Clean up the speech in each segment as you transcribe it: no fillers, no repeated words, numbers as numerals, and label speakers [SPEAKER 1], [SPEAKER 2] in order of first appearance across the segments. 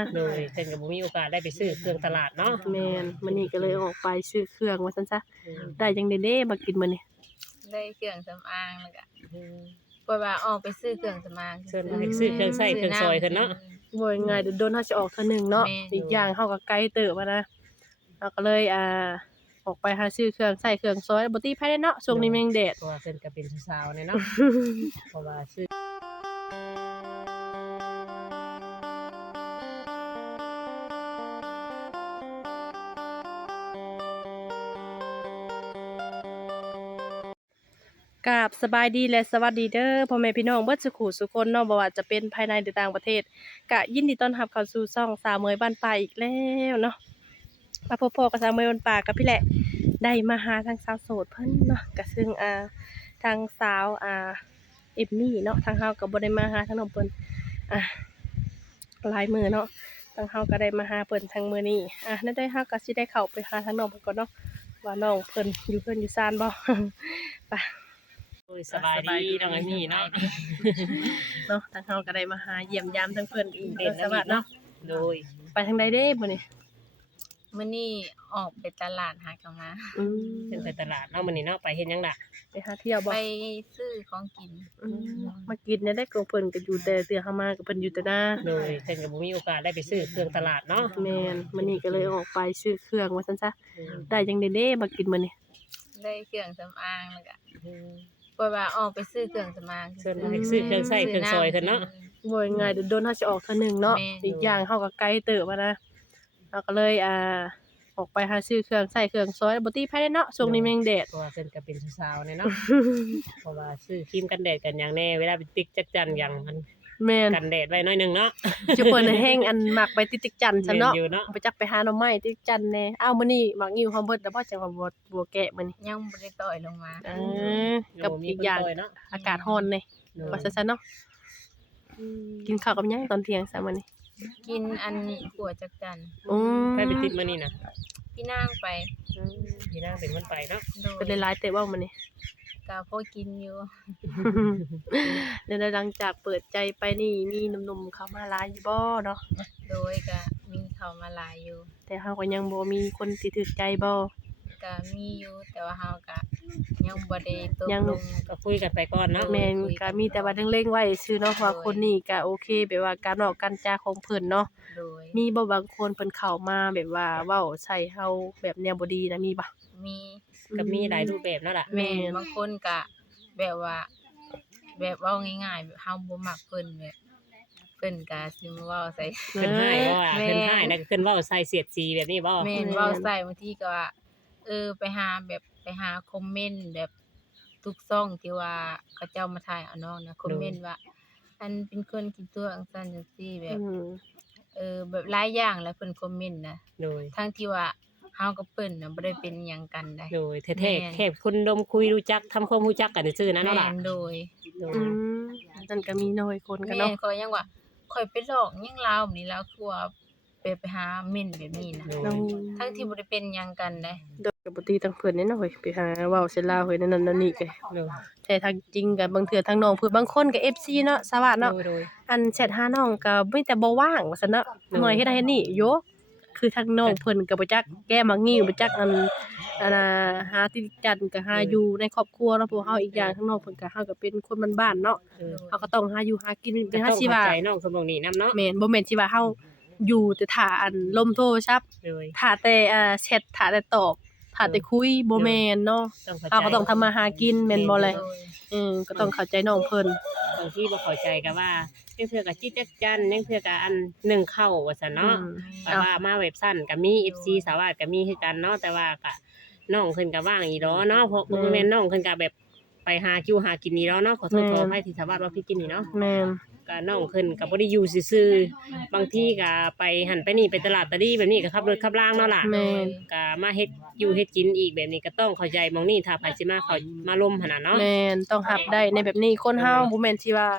[SPEAKER 1] โดยเพิ่นก็บ่มีโอกาสได้ไปซื้อเครื่องตลาดเนาะ
[SPEAKER 2] แม่นมื้อนี้ก็เลยออกไปซื้อเครื่องว่าซั่นซะได้จังได๋เด้มากินมื้อนี้
[SPEAKER 3] ได้เครื่องสำอางแล้วก็
[SPEAKER 1] อืม
[SPEAKER 3] เพราะว่าออกไปซื้อเครื่องสำอาง
[SPEAKER 1] ส่วนมากซื้อเครื่องใช้เครื่องซอยเพิ่นเนาะ
[SPEAKER 2] บ่ง่ายๆโดนๆเฮาสิออกเทื่อหนึงเนาะอีกอย่างเฮาก็ไกลเติบอะนะเราก็เลยออกไปหาซื้อเครื่องใช้เครื่องซอยบ่ติไผได้เนาะช่วงนี้มันยังแดด
[SPEAKER 1] เพราะว่าเพิ่นก็เป็นผู้สาวเนี่ยเนาะ เพราะว่าซื้อ
[SPEAKER 2] กราบสบายดีและสวัสดีเด้อพ่อแม่พี่น้องเบิดสุขุสุคนเนาะบ่ว่าจะเป็นภายในหรือต่างประเทศก็ยินดีต้อนรับเข้าสู่ช่องสาวเมยบ้านป่าอีกแล้วเนาะมาพบกับสาวเมยบ้านป่ากับพี่แหละได้มาหาทางสาวโสดเพิ่นเนาะก็ซึ่งทางสาวเอมมี่เนาะทางเฮาก็บ่ได้มาหาทางน้องเพิ่นหลายมื้อเนาะทางเฮาก็ได้มาหาเพิ่นทางมื้อนี้นั่นได้เฮาก็สิได้เข้าไปหาทางน้องเพิ่นก่อนเนาะว่าน้องเพิ่นอยู่เพิ่นอยู่ซ่านบ่ ไป
[SPEAKER 1] โอ้ยสบายดีน้องไอ้นี่เนาะ
[SPEAKER 2] เนาะทางเฮาก็ได้มาหาเยี่ยมยามทั้งเพิ่นอีก
[SPEAKER 1] เด่น
[SPEAKER 2] สวัสดีเนาะ
[SPEAKER 1] โดย
[SPEAKER 2] ไปทางใดเด้มื้อนี้
[SPEAKER 3] มื้อนี้ออกไปตลาดหาเขามา
[SPEAKER 2] อืม
[SPEAKER 1] เพิ่นไปตลาดเนาะมื้อนี้เนาะไปเฮ็ดหยังล่ะ
[SPEAKER 2] ไปหาเที่ยวบ่
[SPEAKER 3] ไปซื้อของกิน
[SPEAKER 2] อืมมากินเนี่ยได้ของเพิ่นก็อยู่แต่เทื่อเฮามาก็เพิ่นอยู่แต่หน้า
[SPEAKER 1] โดยเพิ่นก็บ่มีโอกาสได้ไปซื้อเครื่องตลาดเนาะ
[SPEAKER 2] แม่นมื้อนี้ก็เลยออกไปซื้อเครื่องว่าซั่นซะได้จังได๋เด้มากินมื้อนี้
[SPEAKER 3] ได้เครื่องสำอางแล้วก็
[SPEAKER 1] อืม
[SPEAKER 3] เพราะว่าออกไปซื้อเครื่องสำอาง
[SPEAKER 1] ส่วนมากซื้อเครื่องใช้เครื่องซอยเพิ่นเนาะ
[SPEAKER 2] บ่ง่ายๆโดนๆเฮาสิออกเทื่อหนึงเนาะอีกอย่างเฮาก็ไกลเติบอะนะเราก็เลยออกไปหาซื้อเครื่องใช้เครื่องซอยบ่ติไผได้เนาะช่วงนี้มันยังแดด
[SPEAKER 1] เพราะว่าเพิ่นก็เป็นผู้สาวเนี่ยเนาะ เพราะว่าซื้อครีมกันแดดกันหยังแน่เวลาไปติ๊กจักจั่นหยังมัน
[SPEAKER 2] แม่น
[SPEAKER 1] กันแดดไว้หน่อยหนึงเนาะ
[SPEAKER 2] จุเพิ่นน่ะแห้งมักไปติกจันทร์ซั่นเนาะ
[SPEAKER 1] แม่นอยู่เนาะ
[SPEAKER 2] ไปจักไปหาหน่อไม้ติกจันทร์แหน่อ้าวมื้อนี้หมักงิ้วเฮาเบิดแล้วบ่จังว่าบัวแกะมื้อนี้
[SPEAKER 3] ยังบ่ได้ต่อยลงมา
[SPEAKER 2] กับอีกอย่าง
[SPEAKER 1] โมีคนปล่เนาะ
[SPEAKER 2] อากาศร้อนแหน่
[SPEAKER 1] โดย
[SPEAKER 2] ว่าซั่นๆเนาะกินข้าวกับหยังตอนเที่ยงซะมื้อนี้
[SPEAKER 3] กินอันขัวจักจั่น
[SPEAKER 2] อืม
[SPEAKER 1] ใครไปติดมื้อนี้น่ะ
[SPEAKER 3] พี่นางไป
[SPEAKER 1] พี่นางเป็นคนไปเนาะ
[SPEAKER 3] โด
[SPEAKER 2] เป็น
[SPEAKER 3] ย
[SPEAKER 2] หลายๆเตะเว้ามื้อนี้
[SPEAKER 3] ก็พอกินอยู่
[SPEAKER 2] แล้วหลังจากเปิดใจไปนี่มีหนุ่มๆเข้ามาหลายอยู่บ่เนาะ
[SPEAKER 3] โดยก็มีเข้ามาหลายอยู่
[SPEAKER 2] แต่เฮาก็ยังบ่มีคนที่ถูกใจบ่
[SPEAKER 3] ก็มีอยู่แต่ว่าเฮาก็ยังบ่ได้ตก
[SPEAKER 2] ยัง
[SPEAKER 3] ลง
[SPEAKER 1] ก็คุยกันไปก่อนเนาะ
[SPEAKER 2] แม่นก็มีแต่ว่าเล็งๆไว้ซื่อเนาะว่าคนนี้ก็โอเคแบบว่าการเว้าการจาของเพิ่นเนาะ
[SPEAKER 3] โดย
[SPEAKER 2] มีบ่บางคนเพิ่นเข้ามาแบบว่าเว้าใส่เฮาแบบแนวบ่ดีนะมีบ่
[SPEAKER 3] มี
[SPEAKER 1] ก็มีหลายรูปแบบนั่นล่ะ
[SPEAKER 3] แม่นบางคนก็แบบว่า แบบเว้าง่ายๆแบบเฮาบ่มักเพิ่นแบบเพิ่นก็สิมาเว้าใส่
[SPEAKER 1] เพิ่นให้บ่ว่า
[SPEAKER 3] แม่
[SPEAKER 1] เพิ่นให้แล้วก็เพิ่นเว้าใส่เสียดสีแบบนี้บ่
[SPEAKER 3] แม่นเว้าใส่บางทีก็ว่าไปหาแบบไปหาคอมเมนต์แบบทุกช่องที่ว่าเขาเจ้ามาถ่ายเอาน้องนะคอมเมนต์ว่า อันเป็นคนขี้ตัวจังซั่นจังซี่แบบ
[SPEAKER 2] อืม
[SPEAKER 3] แบบหลายอย่างแหล้วเพิ่นคอมเมนต์นะ
[SPEAKER 1] โดย
[SPEAKER 3] ทั้งที่ว่าเฮากับเพิ่นน่ะบ่ได้เป็นหยังกันได้
[SPEAKER 1] โดยแท้ๆแค่คนดมคุยรู้จักทำความรู้จักกันซื่อๆนะเนาะ
[SPEAKER 3] แม่
[SPEAKER 1] ล่ะ
[SPEAKER 3] นโดย
[SPEAKER 1] โดย
[SPEAKER 2] อืมนั่นก็มีน้อยคนกัน
[SPEAKER 3] แม่
[SPEAKER 2] เนาะ
[SPEAKER 3] ก็ยังว่าข่อยไปหลอกหยังลาวนี่แล้วคือว่าไปหาเม่นแบบนี้นะ
[SPEAKER 1] โด
[SPEAKER 2] เรา
[SPEAKER 1] ย
[SPEAKER 3] ทั้งที่บ่ได้เป็นหยังกันได้
[SPEAKER 2] โดยปกติทางเพิ่นนี่เนาะเฮ้ยไปหาเว้าใส่ลาวเฮ้ยนั่นนั่นนี่ก็
[SPEAKER 1] โดย
[SPEAKER 2] แต่ทางจริงก็บางเทื่อทางน้องเพิ่นบางคนก็ FC เนาะสวัสดีเนาะ
[SPEAKER 1] โดย
[SPEAKER 2] อันแชทหาน้องก็มีแต่บ่ว่างว่าซั่นเนาะหน่อยเฮ็ดได้เฮ็ดนี่โยคือทางน้องเพิ่นก็บ่จักแก้มักงิ้วบ่จักอันน่ะหาติดจันก็หาอยู่ในครอบครัวเนาะพวกเฮาอีกอย่างทางน้องเพิ่นก็เฮาก็เป็นคนบ้านๆเนาะ
[SPEAKER 1] เออ
[SPEAKER 2] เฮาก็ต้องหาอยู่หากินเป็น
[SPEAKER 1] ต้
[SPEAKER 2] หา
[SPEAKER 1] อง
[SPEAKER 2] สิ
[SPEAKER 1] เข้า
[SPEAKER 2] ว่า
[SPEAKER 1] ใจน้องสมองนี่นํเนาะ
[SPEAKER 2] แม่นบ่แม่นสิว่าเฮาอยู่แต่ท่าอันลมโทรศัพท์
[SPEAKER 1] โดย
[SPEAKER 2] ท่าแต่แชทท่าแต่ตอบท่าแต่คุยบ่แม่นเนาะ
[SPEAKER 1] ต้องเข้าใจ
[SPEAKER 2] เฮาก็ต้องทำมาหากินแม่นบ่แล
[SPEAKER 3] โดย
[SPEAKER 2] ก็ต้องเข้าใจน้องเพิ่น
[SPEAKER 1] บางทีบ่เข้าใจก็ว่าจังเทื่อก็จิจักจันจังเทื่อก็อันนึ่งข้าวว่าซั่นเนาะ แต่ว่ามาเว็บสั้นก็มี FC สาวาสก็มีคือกันเนาะแต่ว่าก็น้องเพิ่นก็ว่างอีหลอเนาะเพราะบ่แม่นน้องเพิ่นก็แบบไปหาคิวหากินนี่เนาะขอโทษขออภัยที่สาวาสว่าพี่กินนี่เนาะ
[SPEAKER 2] แม่น
[SPEAKER 1] ก็น้องเพิ่นก็บ่ได้อยู่ซื่อๆบางทีก็ไปหันไปนี่ไปตลาดตะลี่แบบนี้ก็ขับรถขับรางเนาะล่ะ
[SPEAKER 2] แม่น
[SPEAKER 1] ก็มาเฮ็ดอยู่เฮ็ดกินอีกแบบนี้ก็ต้องเข้าใจหมองนี้ถ้าไผสิมาเขามาล่มหั่นน่ะเนาะ
[SPEAKER 2] แม่นต้องรับได้ในแบบนี้คนเฮาบ่แม่นสิว่า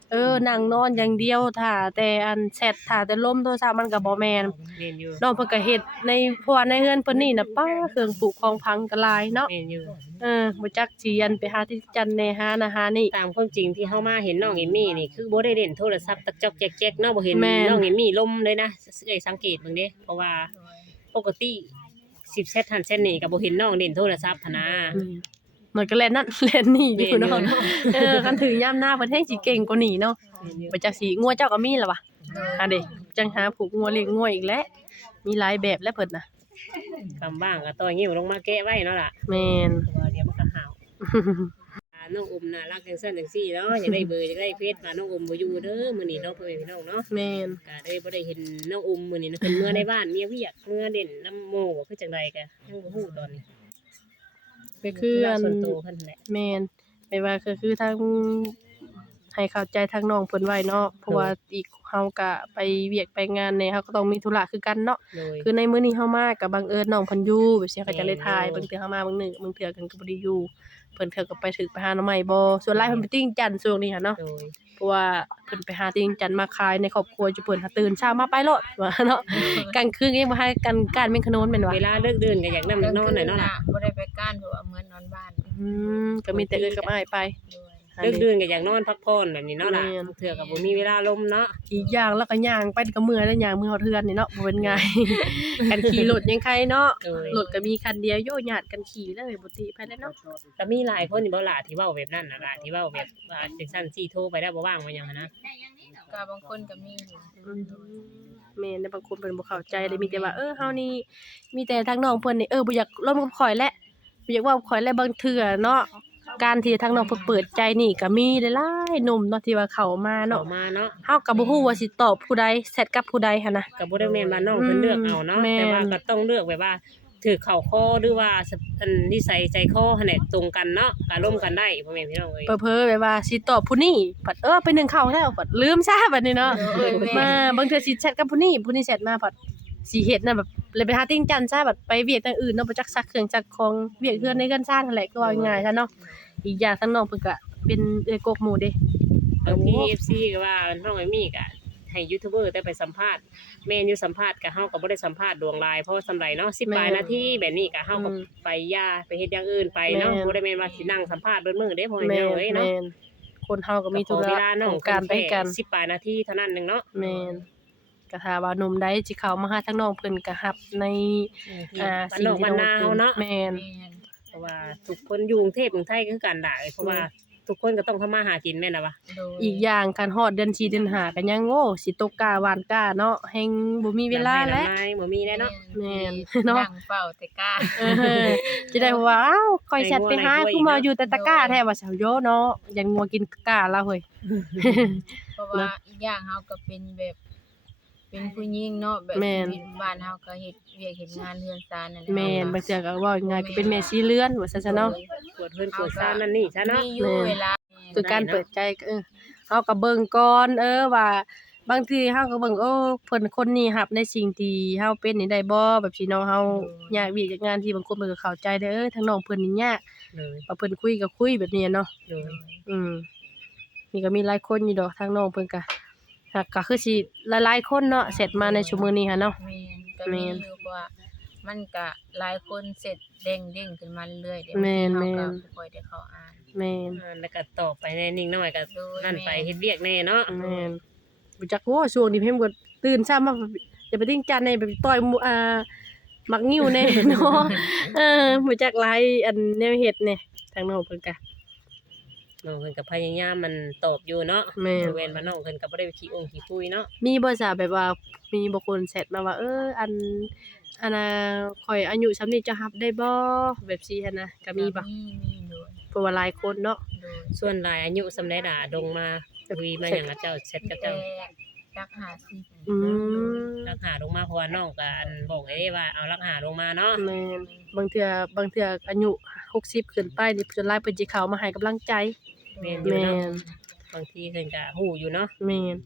[SPEAKER 2] นั่งนอนอย่างเดียวท่าแต่อันแชตท่าแต่ลมโทรศัพท์มันก็บ่แม่น
[SPEAKER 1] แม่นอยู่
[SPEAKER 2] น้องเพิ่นก็เฮ็ดในเพราะว่าในเรือนเพิ่นนี่น่ะป๊าเครื่องปลูกของพังก็หลายเนาะ
[SPEAKER 1] แม่นอยู่
[SPEAKER 2] บ่จักสิอันไปหาที่จันแหน่หานะหานี่
[SPEAKER 1] ตามความจริงที่เฮามาเห็นน้องเอมมี่นี่คือบ่ได้เล่นโทรศัพท์ตะจอกแจ๊กๆเนาะบ่เห็น
[SPEAKER 2] แม่น
[SPEAKER 1] น้องเอมมี่ลมเลยนะสังเกตเบิ่งเด้เพราะว่า
[SPEAKER 3] โดย
[SPEAKER 1] ปกติ10เซตหันเซตนี่ก็บ่เห็นน้องเล่นโทรศัพท์หันนะ
[SPEAKER 2] มันก็แล่นนั่น แล่นนี่อยู่เนาะ คันถึงยามหน้าเพิ่นแฮงสิเก่งกว่านี้เนาะบ่จักสิงัวเจ้าก็มีล่ะวะ
[SPEAKER 3] โดย
[SPEAKER 2] เด้จังหาผูกงัวเลี้ยงงัวอีกแล้วมีหลายแบบแล้วเพิ่นน่ะ
[SPEAKER 1] คำบ้างก็ต่องิ้วลงมาแกะไว้เนาะล่ะ
[SPEAKER 2] แม่น
[SPEAKER 1] เพราะว่าเดี๋ยวมันก็หาวน้องอมน่ารักจังซั่นจังซี่เนาะอยากได้เบอร์อยากได้เฟซมาน้องอมบ่อยู่เด้อมื้อนี้เนาะพ่อแม่พี่น้องเนาะ
[SPEAKER 2] แม่น
[SPEAKER 1] ก็ได้บ่ได้เห็นน้องอมมื้อนี้นะเพิ่นเมื่อในบ้านเมียเวียกเมื่อเด่นน้ำโมบ่คือจังไดก็ยังบ่ฮู้ตอนนี้
[SPEAKER 2] ก็คืออัน
[SPEAKER 1] ส่วนตัวเพิ่นแหละ
[SPEAKER 2] แม่นไม่ว่าก็คือทางให้เข้าใจทางน้องเพิ่นไว้เนาะเพราะว่าอีกเฮาก็ไปเวียกไปงานเนี่ยเฮาก็ต้องมีธุระคือกันเนาะ
[SPEAKER 1] โดย
[SPEAKER 2] คือในมื้อนี้เฮามาก็บังเอิญน้องเพิ่นอยู่แบบเสียก็จะเลยถ่ายบางเทื่อเฮามาบางนึงบางเทื่อกันก็บ่ได้อยู่เพิ่นเทื่อก็ไปถึกไปหาหน่อไม้บ่ส่วนหลายเพิ่นไปติ้งจันทน์ช่วงนี้หันเนาะ
[SPEAKER 1] โดย
[SPEAKER 2] เพราะว่าเพิ่นไปหาติ้งจันทน์มาขายในครอบครัวจุเพิ่นหาตื่นเช้ามาไปโลดว่าเนาะกลางคืนเองบ่ให้กันการเป็นขนมแม่นว่า
[SPEAKER 1] เวลาเลิกเดินก็อยากนำนอนน่ะเนาะล่ะ
[SPEAKER 3] บ่ได้ไปก้านเพราะว่าเหมือนนอนบ้าน
[SPEAKER 2] ก็มีแต่เอิ้นกับอ้ายไป
[SPEAKER 3] โดย
[SPEAKER 1] เลิกเดินก็อยากนอนพักผ่อนแบบนี้เนาะล่ะ
[SPEAKER 2] แม่น
[SPEAKER 1] เทื่อก็บ่มีเวลาลมเนาะ
[SPEAKER 2] อีกอย่างแล้วก็ย่างไปก็เมื่อยแล้วย่างมือเฮาเทือนนี่เนาะบ่เป็นไง กันขี่รถยังใครเนาะ
[SPEAKER 1] โดย
[SPEAKER 2] รถก็มีคันเดียวโยญาติกันขี่เลยบ่ติไปแล้วเนาะ
[SPEAKER 1] ก็มีหลายคนอยู่บ่ล่ะที่เว้าแบบนั้นน่ะล่ะที่เว้าแบบว่าจังซั่นซี่โทรไปได้บ่ว่างว่าหยังหันนะ
[SPEAKER 3] ก็บางคนก็มีอยู่
[SPEAKER 2] แม่นบางคนเพิ่นบ่เข้าใจเลยมีแต่ว่าเฮานี่มีแต่ทางน้องเพิ่นนี่บ่อยากร่วมกับข่อยแหละบ่อยากเว้ากับข่อยแหละบางเทื่อเนาะการที่ทางน้องเพิ่นเปิดใจนี่ก็มีหลายๆหนุ่มเนาะที่ว่าเข้ามา
[SPEAKER 1] เข้า
[SPEAKER 2] เนาะ
[SPEAKER 1] มาเนาะ
[SPEAKER 2] เฮาก็บ่ฮู้ว่าสิตอบผู้ใดแชทกับผู้ใดหันนะ
[SPEAKER 1] ก็บ่ได้แม่นว่าน้องเพิ่นเลือกเอาเนาะ
[SPEAKER 2] แม่น
[SPEAKER 1] แต่ว่าก็ต้องเลือกแบบว่าถือเข้าข้อหรือว่าอันนิสัยใจคอหั่นแหละตรงกันเนาะก็ร่วมกันได้พ่อแม่พี่น้องเอ้ย
[SPEAKER 2] เผลอๆแบบว่าสิตอบผู้นี้ผัดไปนึ่งข้าวแล้วผัดลืมซะบัดนี้เนาะ มาบางเทื่อสิแชทกับผู้นี้แชทมาผัดสิเฮ็ดน่ะแบบเลยไปหาติ้งจันซะบัดไปเวียกทางอื่นเนาะบ่จักซักเครื่องจักของเวียกเฮือนในเฮือนซ่านนั่นแหละก็ว่าง่ายๆซะเนาะอีกอย่างทางน้องเพิ่นก็เป็นเอื้อยกกหมู่เด้
[SPEAKER 1] บางที FC ก็ว่าน้องไอ้มี่ก็ให้ยูทูบเบอร์ได้ไปสัมภาษณ์แม่นอยู่สัมภาษณ์ก็เฮาก็บ่ได้สัมภาษณ์ดวงลายเพราะว่าสำไรเนาะ10ปลายนาทีแบบนี้ก็เฮาก็ไปย่าไปเฮ็ดอย่างอื่นไปเนาะบ่ได้แม่นว่าสินั่งสัมภาษณ์เบิดมื้อเด้พ่อแม่
[SPEAKER 2] แม่
[SPEAKER 1] พี่น้องเอ้ยเนาะ
[SPEAKER 2] นคนเฮาก็มีธุ
[SPEAKER 1] ขอ
[SPEAKER 2] ระ
[SPEAKER 1] เวลาน้อง
[SPEAKER 2] ของการไปกัน
[SPEAKER 1] 10ปลายนาทีเท่านั้นนึงเนาะ
[SPEAKER 2] แม่นก็ถ้าว่าหนุ่มใดสิเข้ามาหาทางน้องเพิ่นก็รับใน
[SPEAKER 1] บ้านนอกบ้านนาเฮาเนาะ
[SPEAKER 2] แม่น
[SPEAKER 3] แม่น
[SPEAKER 1] เพราะว่าทุกคนอยู่กรุงเทพกรุงไทยคือกันได้เพราะว่าทุกคนก็ต้องทำมาหากินแม่นล่ะวะ
[SPEAKER 3] โดย
[SPEAKER 2] อีกอย่างคันฮอดเดือน4เดือน5ก็ยังโง่สิตกกาหวานกาเนาะแฮงบ่มีเวลาแล้ว
[SPEAKER 1] น้ำให้น้ำไม้บ่มีแล้วเนาะ
[SPEAKER 2] แม่นเนาะ
[SPEAKER 3] นั่งเฝ้าแต่กล้า
[SPEAKER 2] จะได้ว่าอ้าวข่อยแชทไปหาคือมาอยู่แต่ตะกร้าแท้ว่าสาวโยเนาะยันงัวกินกาแล้วเฮ้ย
[SPEAKER 3] เพราะว่าอีกอย่างเฮาก็เป็นแบบเป็นผู้หญิงเนาะแบบ
[SPEAKER 2] แม่น
[SPEAKER 3] ชีวิตบ้านเฮาก็เฮ็ดเวียกเฮ็ดงานเรือนซานนั่นแหละ
[SPEAKER 2] แม่นบางเทื่อก็เว้าง่ายก็เป็นแม่ชีเรือนว่าซั่นซะเนาะ
[SPEAKER 1] ปวดเพิ่นปวดซ่านนั่นนี่ซะเนาะ
[SPEAKER 3] มีอยู่เวลา
[SPEAKER 2] คือการเปิดใจก็เฮาก็เบิ่งก่อนว่าบางทีเฮาก็เบิ่งเพิ่นคนนี้รับในสิ่งที่เฮาเป็นนี่ได้บ่แบบสิเนาะเฮายากเวียกจากงานที่บางคนเพิ่นก็เข้าใจได้ทางน้องเพิ่นนี่ยาก
[SPEAKER 1] เลย
[SPEAKER 2] ว่าเพิ่นคุยก็คุยแบบนี้เนาะ
[SPEAKER 1] เลย
[SPEAKER 2] นี่ก็มีหลายคนอยู่ดอกทางน้องเพิ่นก็ก็คือสิหลายๆคนเนาะเสร็จมาในชั่วโมงนี้ค่ะเนาะ
[SPEAKER 3] แม่นก็มีอยู่เพราะว่ามันก็หลายคนเสร็จเด้งขึ้นมาเรื่อยๆเดี๋ยว
[SPEAKER 2] แม่น
[SPEAKER 3] เฮา
[SPEAKER 2] แม่
[SPEAKER 3] ก็
[SPEAKER 2] น
[SPEAKER 3] บ่ค่อยได้เข้าอ่าน
[SPEAKER 2] แม่น
[SPEAKER 1] แล้วก็ต่อไปในนิ่งน้อยก็
[SPEAKER 3] โดย
[SPEAKER 1] นั่นไปเฮ็ดเวียกแน่เนาะ
[SPEAKER 2] แม่นบ่จักโอ้ช่วงนี้เพิ่นก็ตื่นเช้ามาจะไปติ้งจันในแบบต่อยหมู่มักงิ้วแน่ เนาะบ่จักหลายอันแนวเฮ็ดแน่ทางน้องเพิ่นก็
[SPEAKER 1] น้องเพิ่นก็พยายามมันตอบอยู่เนาะ
[SPEAKER 2] แม่น
[SPEAKER 1] เว้นว่าน้องเพิ่นก็บ่ได้ขี้ขี้คุยเนาะ
[SPEAKER 2] มีบ่จ้ะแบบว่ามีบางคนแชทมาว่าอันน่ะข่อยอายุส่ำนี้จะรับได้บ่แบบซี่หันนะก็มีบ่
[SPEAKER 3] มีโดย
[SPEAKER 2] เพราะว่าหลายคนเนาะ
[SPEAKER 3] โดย
[SPEAKER 1] ส่วนหลายอายุสำาใดล่ะดงมาคุยมาหยังกับเจ้าแชทกับเจ้า
[SPEAKER 3] จัก50
[SPEAKER 2] อืม
[SPEAKER 1] รักหาลงมาเพราะว่าน้องก็อันบอกไอ้ว่าเอารักหาลงมาเนาะ
[SPEAKER 2] แม่นบางเทื่ออายุ60ขึ้นไปนี่ส่วนหลายเพิ่นสิเข้ามาให้กำลังใจ
[SPEAKER 1] แม่นอยู่
[SPEAKER 2] แม่
[SPEAKER 1] เนาะ
[SPEAKER 2] น
[SPEAKER 1] บางทีเพิ่นก็ฮู้อยู่เนาะ
[SPEAKER 2] แม่น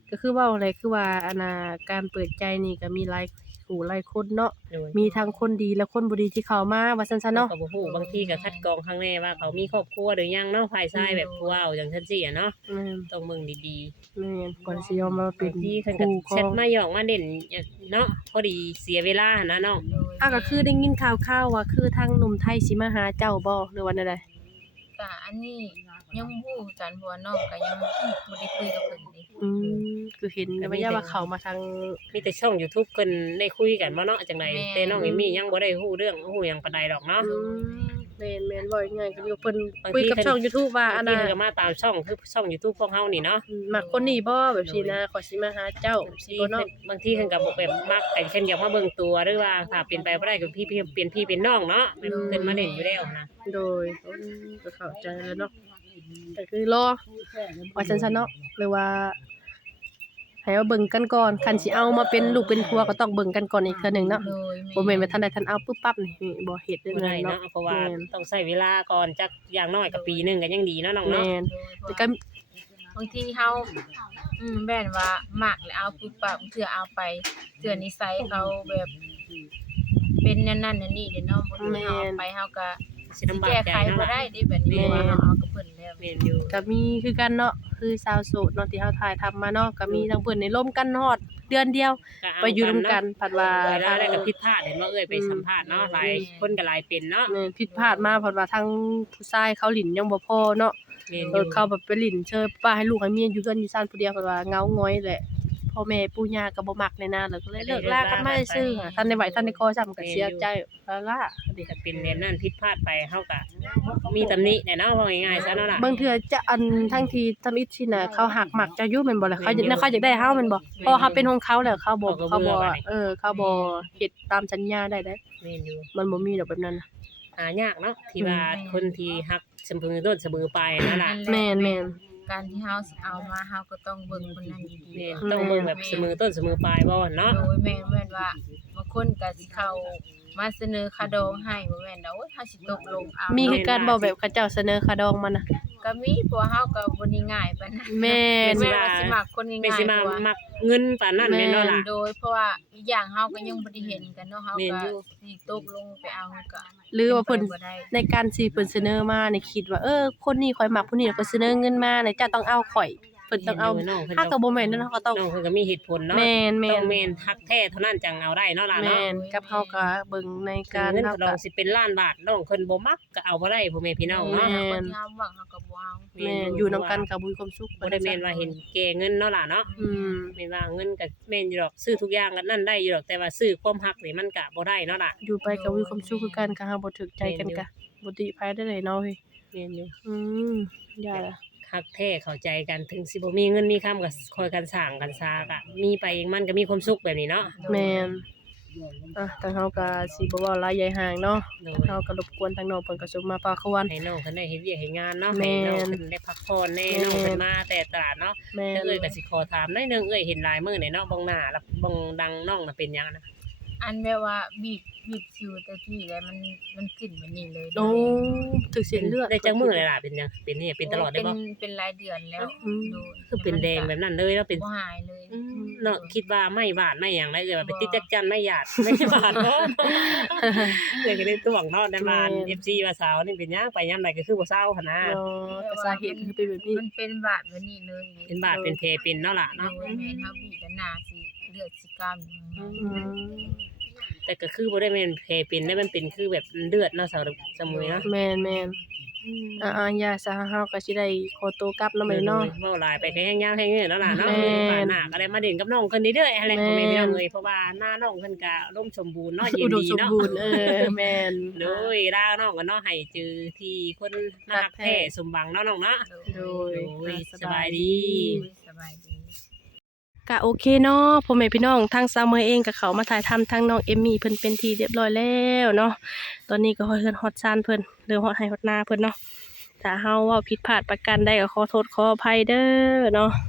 [SPEAKER 2] ก็คือเว้าอะไรคือว่าอันน่ะการเปิดใจนี่ก็มีหลายคู่หลายคนเนาะ
[SPEAKER 1] โดย
[SPEAKER 2] มีทั้งคนดีและคนบ่ดีที่เข้ามาว่าซั่นซะ
[SPEAKER 1] เนาะ
[SPEAKER 2] เนาะ
[SPEAKER 1] ก็บ่ฮู้บางทีก็คัดกรองข้างในว่าเขามีครอบครัวหรือยังเนาะฝ่ายชายแบบผู้เว้าจังซั่นซี้อะเนาะ
[SPEAKER 2] แม่น
[SPEAKER 1] ต้องเบิ่งดี
[SPEAKER 2] แม่นก่อนสิยอมมา
[SPEAKER 1] ๆ
[SPEAKER 2] เป็
[SPEAKER 1] บาน งทีเพิ่นก็
[SPEAKER 2] คู่คร
[SPEAKER 1] แช
[SPEAKER 2] อ
[SPEAKER 1] ท
[SPEAKER 2] ง
[SPEAKER 1] มาหยอกมาเล่นเนาะพอดีเสียเวลาหันนะน้อง
[SPEAKER 3] โดย
[SPEAKER 2] ก็คือได้ยินข่าวๆว่าคือทางหนุ่มไทยสิมาหาเจ้าบ่หรือว่าแนวใด
[SPEAKER 3] ก็อันนี้ยังบ่ฮู้คือกันเพราะว่าน้องก็ยังบ่ได้คุยกับเพิ่นเด้
[SPEAKER 2] คือเห็นแต่ว่าอย่าว่าเข้ามาทาง
[SPEAKER 1] มีแต่ช่อง YouTube เพิ่นได้คุยกันบ่เนาะจังได
[SPEAKER 3] แม่
[SPEAKER 1] แต่น้องเอมมี่ยังบ่ได้ฮู้เรื่องฮู้หยังปานใดดอกเนาะ
[SPEAKER 2] แม่นๆเว้าง่ายๆก็คือเพิ่น
[SPEAKER 1] บางที
[SPEAKER 2] คุยกับช่อง YouTube ว่าอัน
[SPEAKER 1] บางที
[SPEAKER 2] น่ะ
[SPEAKER 1] เพิ่นก็มาตามช่องคือช่อง YouTube พวกเฮานี่เนาะ
[SPEAKER 2] มักคนนี้บ่แบบสินะขอยสิมาหาเจ้าสิบ่เนาะ
[SPEAKER 1] บางทีเพิ่นก็บ่แบบมักแต่เพิ่นอยากมาเบิ่งตัวหรือว่าถ้าเป็นไปบ่ได้ก็พี่เป็นพี่เป็นน้องเนาะแบบเพิ่นมาเล่นอยู่แล้วนะ
[SPEAKER 2] โดยก็เข้าใจแล้วเนาะก็คือรอว่าซั่นๆเนาะหรือว่าให้เอาเบิ่งกันก่อนคันสิเอามาเป็นลูกเป็นผัวก็ต้องเบิ่งกันก่อนอีกเทื่อหนึงเนาะ
[SPEAKER 3] โดย
[SPEAKER 2] บ่แม่นว่าทันใดทันเอาปึ๊บปั๊บนี่บ่เฮ็ดได้
[SPEAKER 1] บ่
[SPEAKER 2] เล
[SPEAKER 1] ได้
[SPEAKER 2] ย
[SPEAKER 1] เนาะ
[SPEAKER 2] เนาะ
[SPEAKER 1] เพราะว่า
[SPEAKER 2] แม่น
[SPEAKER 1] ต้องใช้เวลาก่อนจักอย่างน้อยก็ปีหนึงก็ยังดีเนาะน้องเนาะ
[SPEAKER 2] แม่น
[SPEAKER 3] โดย
[SPEAKER 2] แต่ก็
[SPEAKER 3] บางทีเฮาแม่นว่ามักแล้วเอาปุ๊บปั๊บเทื่อเอาไปเทื่อนิสัยเขาแบบเป็นนั่นนั่นนั่นนี่เด้เนาะบางทีเฮาเอาไปเฮาก็
[SPEAKER 1] สิลำบาก
[SPEAKER 3] แก้
[SPEAKER 1] ใจ
[SPEAKER 3] ไข
[SPEAKER 1] เนาะ
[SPEAKER 3] บ่
[SPEAKER 1] ล่ะ
[SPEAKER 3] ได้เด้แบบนี้ว่าเฮาเอากับเพิ่นแล้ว
[SPEAKER 1] แม่นอยู่
[SPEAKER 2] ก็มีคือกันเนาะคือสาวโสดเนาะที่เฮาถ่ายทำมาเนาะก็มีทั้งเพิ่นในร่มกันฮอดเดือนเดียว
[SPEAKER 1] ก็เอา
[SPEAKER 2] ไปอยู่นำกันผัดว่า
[SPEAKER 1] เวลาได้ก็ผิดพลาดเห็นว่าเอ้ยไปสัมภาษณ์เนาะหลายคนก็หลายเป็นเนาะ
[SPEAKER 2] แม่นผิดพลาดมาผัดว่าทั้งผู้ชายเขาหลินยังบ่พอเนาะ
[SPEAKER 1] แม่นอยู่
[SPEAKER 2] เขาแบบไปหลินเชิญป้าให้ลูกให้เมียอยู่กันอยู่ซ่านผู้เดียวผัดว่าเหงาง้อยแหละพ่อแม่ปู่ย่าก็บ่มักแน่นะแล้วก็เลยเลิกลากันมาซื่อๆท่านได้ไหวท่านได้ขอซ้ำก็เสียใจละ
[SPEAKER 1] ถ้าเป็นแบบนั้นผิดพลาดไปเฮาก็มีตำหนิแน่เนาะว่าง่ายๆซะเนาะล่ะ
[SPEAKER 2] บางเทื่อจะอันทั้งที่ทำอิฐที่น่ะเขาหักมักจะอยู่แม่นบ่ล่ะเขาอยากได้เฮาแม่นบ่พอเฮาเป็นของเขาแล้วเขาบ่เขาบ่เฮ็ดตามสัญญาได้เด้
[SPEAKER 1] แม่นอยู่
[SPEAKER 2] มันบ่มีดอกแบบนั้นน่ะ
[SPEAKER 1] หายากเนาะที่ว่าคนที่ฮักเสมอต้นเสมอปลายนั่นล่ะ
[SPEAKER 2] แม่น
[SPEAKER 3] การที่เฮาสิเอามาเฮาก็ต้องเบิ่งคนนั้นดี
[SPEAKER 1] แม่น
[SPEAKER 3] ๆ
[SPEAKER 1] ต้องเบิ่งแบบเสมอต้นเสมอปลายบ่เนาะ
[SPEAKER 3] โดยแม่นว่าบางคนก็สิเข้ามาเสนอค่าดองให้บ่แม่นดอกโอ้ยเฮาสิตกลงเอา
[SPEAKER 2] มีคือการบ่แบบเขาเจ้าเสนอค่าดองมาน่ะ
[SPEAKER 3] ก็มีเพราะว่าเฮาก็บ่ได้ง่ายปานนั้น
[SPEAKER 2] แม่น
[SPEAKER 3] แม่นว่าสิมักคนง่ายๆ
[SPEAKER 1] เป็นสิมา
[SPEAKER 3] เพราะว่า
[SPEAKER 1] มักเงินปานนั้นแม่นเนาะล่ะ
[SPEAKER 3] โดยเพราะว่าอีกอย่างเฮาก็ยังบ่ได้เห็นกันเนาะเฮา
[SPEAKER 1] แม่น
[SPEAKER 3] ก็
[SPEAKER 1] อยู่
[SPEAKER 3] สิตกลงไปเอาก็
[SPEAKER 2] หรือว่าเพิ่น
[SPEAKER 3] บ่ได้
[SPEAKER 2] ในการสิเพิ่นเสนอมานี่คิดว่าคนนี้ข่อยมักผู้นี้ก็เสนอเงินมาเนี่ยเจ้าต้องเอาข่อยเพิ่นต้องเอา
[SPEAKER 1] น้องเพิ่น
[SPEAKER 2] ถ้าก็บ่แม่นนั่นเฮาก็ต้อง
[SPEAKER 1] น้องเพิ่นก็มีเหตุผลเนาะ
[SPEAKER 2] แม่น
[SPEAKER 1] ต้องแม่นฮักแท้เท่านั้นจังเอาได้เนาะล่ะ
[SPEAKER 2] แม่
[SPEAKER 1] เนาะ
[SPEAKER 2] นกับเฮาก็เบิ่งในการ
[SPEAKER 1] เงิน
[SPEAKER 2] เฮา
[SPEAKER 1] ล
[SPEAKER 2] ก็
[SPEAKER 1] องสิเป็นล้านบาทน้องเพิ่นบ่มักก็เอาบ่ได้พ่อแม่พี่น้องเนาะ
[SPEAKER 2] แม่
[SPEAKER 3] คนที่เฮาหวังเฮาก็บ่เอา
[SPEAKER 2] แม่นอยู่นํกันก็บ่มีความสุข
[SPEAKER 1] บ่ได้แม่นว่าเห็นแก่เงินเนาะล่ะเนาะ
[SPEAKER 2] อืม
[SPEAKER 1] แม่นว่าเงินก็แม่นอยู่ดอกซื้อทุกอย่างก็นั่นได้อยู่ดอกแต่ว่าซื้อความรักนี่มันก็บ่ได้เนาะล่ะ
[SPEAKER 2] อยู่ไปก็มีความสุขคือกันก็เฮาบ่ถูกใจกันก็บ่ติไผได้เลยเนาะเฮ้ย
[SPEAKER 1] แม่นอยู่
[SPEAKER 2] อืมอย่าล่ะ
[SPEAKER 1] ฮักแท้เข้าใจกันถึงสิบ่มีเงินมีคำก็คอยกันสร้างกันซากอะมีไปเองมันก็มีความสุขแบบนี้เนาะ
[SPEAKER 2] แม่นทางเฮาก็สิบ่เว้าหลายใหญ่ห่างเนาะ
[SPEAKER 1] โดย
[SPEAKER 2] เฮาก็รบกวนทางน้องเพิ่นก็ส่งมาปาควร
[SPEAKER 1] ให้น้องเพิ่นได้เฮ็ดเวียกเฮ็ดงานเนาะ
[SPEAKER 2] แม่
[SPEAKER 1] ให้
[SPEAKER 2] น
[SPEAKER 1] น้องเพิ่นได้พักผ่อนแน่
[SPEAKER 2] แม่น
[SPEAKER 1] น้องเพิ่นมาแต่ตลาดเนาะ
[SPEAKER 2] แม่
[SPEAKER 1] แต่
[SPEAKER 2] น
[SPEAKER 1] เอ้ยก็สิขอถามหน่อยหนึงเอ้ยเห็นหลายมื้อนี่เนาะบางหน้าแล้วบางดังน้องน่ะเป็นหยังนะ
[SPEAKER 3] อันแบบว่าบีบคิวแต่ที่แล้วมันขึ้นมานี่เลย
[SPEAKER 2] โอ้ถึกเส้นเลือด
[SPEAKER 1] ได้จักมื้อเลยล่ะเป็นหยังเป็นนี่เป็นตลอดได้บ่
[SPEAKER 3] เป็นรายเดือนแล้ว
[SPEAKER 2] อืม
[SPEAKER 3] โดย
[SPEAKER 1] คือเป็นแดงแบบนั้นเลยแล้วเป็น
[SPEAKER 3] บ่หายเลย
[SPEAKER 1] เนาะคิดว่าไม่บาดไม่หยังได้เลยว่าไปติดจักจันไม่หยาดไม่บาดเนาะเลยก็ได้ตวงเนาะได้มา FC ว่าสาวนี่เป็นหยังไปยามใดก็คือบ่เศร้าหั่นนะ
[SPEAKER 2] เนาะก็สาเหตุคือเป็นแบบนี้
[SPEAKER 3] มันเป็นบาดแบบนี้เลย
[SPEAKER 1] เป็นบาดเป็นแผลเป็นเนาะล่ะ
[SPEAKER 3] โด
[SPEAKER 1] เนาะ
[SPEAKER 3] ยแม่นเฮาบีบกันหน้าสิเลือดสิกล้ามอยู่ข้างใน
[SPEAKER 2] อืม
[SPEAKER 1] แต่ก็คือบ่ได้แม่นแผลเป็นได้มันเป็นคือแบบเลือดเนาะสาวสมุยเนาะ
[SPEAKER 2] แม่นอย่าซะเฮาก็สิได้ขอตัวกลับนำเลยเนาะ
[SPEAKER 1] เว้าหลายไปก็แห้งยาวแห้งเงินแล้วล่ะเนาะ
[SPEAKER 2] แม่น
[SPEAKER 1] ผ่านหน้าก็ได้มาเด่นกับน้องเพิ่นเรื่อยๆอะไรของ
[SPEAKER 2] แม่
[SPEAKER 1] แม่
[SPEAKER 2] น
[SPEAKER 1] พี่น้องเอ้ยเพราะว่าหน้าน้องเพิ่นก็อุดมสมบูรณ์เนาะยิ
[SPEAKER 2] อุ
[SPEAKER 1] น
[SPEAKER 2] ดม
[SPEAKER 1] ดี
[SPEAKER 2] สม
[SPEAKER 1] เนาะ
[SPEAKER 2] บูรณ์แม่น
[SPEAKER 1] โดยร่างน้องก็เนาะให้จือที่คนน่ารักแท้สมหวังเนาะน้องเนาะ
[SPEAKER 2] โดย
[SPEAKER 1] โดยสบายดี
[SPEAKER 3] สบายดี
[SPEAKER 2] ก็โอเคเนาะพ่อแม่พี่น้องทางซาเมอร์เองก็เข้ามาถ่ายทำทางน้องเอมมี่เพิ่นเป็นที่เรียบร้อยแล้วเนาะตอนนี้ก็เฮือนฮอดซานเพิ่นเรื่องฮอดให้ฮอดนาเพิ่นเนาะถ้าเฮาเว้าผิดพลาดประการใดก็ขอโทษขออภัยเด้อเนาะ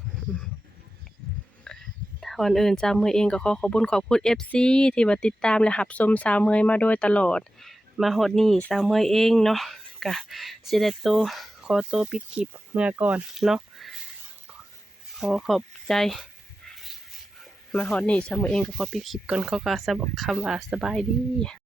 [SPEAKER 2] ก่อนอื่นซาเมอร์เองก็ขอขอบคุณ FC ที่ว่าติดตามและรับชมซาเมอร์มาโดยตลอดมาฮอดนี้ซาเมอร์เองเนาะก็สิได้ขอตัวปิดคลิปเมื่อก่อนเนาะขอขอบใจมาฮอดนี่ซามือเองก็ขอปิดคลิปก่อนเขาก็สบอกคำว่าสบายดี